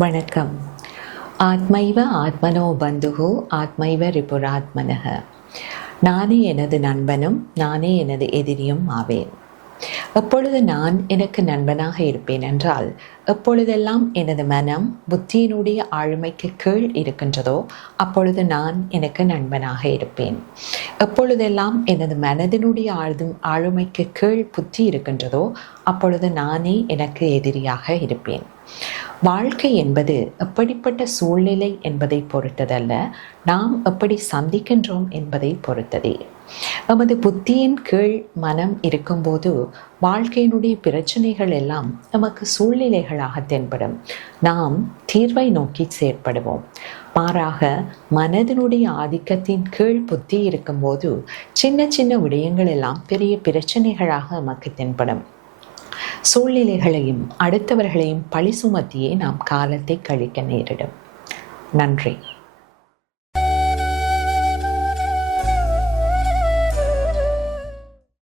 வணக்கம். ஆத்மைவ ஆத்மனோ பந்துகு ஆத்மைவ ரிபுராத்மனக. நானே எனது நண்பனும் நானே எனது எதிரியும் ஆவேன். எப்பொழுது நான் எனக்கு நண்பனாக இருப்பேன் என்றால், எப்பொழுதெல்லாம் எனது மனம் புத்தியினுடைய ஆளுமைக்கு கீழ் இருக்கின்றதோ அப்பொழுது நான் எனக்கு நண்பனாக இருப்பேன். எப்பொழுதெல்லாம் எனது மனதினுடைய ஆளுமைக்கு கீழ் புத்தி இருக்கின்றதோ அப்பொழுது நானே எனக்கு எதிரியாக இருப்பேன். வாழ்க்கை என்பது எப்படிப்பட்ட சூழ்நிலை என்பதை பொறுத்ததல்ல, நாம் எப்படி சந்திக்கின்றோம் என்பதை பொறுத்ததே. நமது புத்தியின் கீழ் மனம் இருக்கும்போது வாழ்க்கையினுடைய பிரச்சனைகள் எல்லாம் நமக்கு சூழ்நிலைகளாக தென்படும். நாம் தீர்வை நோக்கி செயற்படுவோம். மாறாக மனதினுடைய ஆதிக்கத்தின் கீழ் புத்தி இருக்கும்போது சின்ன சின்ன விடயங்கள் எல்லாம் பெரிய பிரச்சனைகளாக நமக்கு தென்படும். சூழ்நிலைகளையும் அடுத்தவர்களையும் பழி சுமத்தியே நாம் காலத்தை கழிக்க நேரிடும். நன்றி.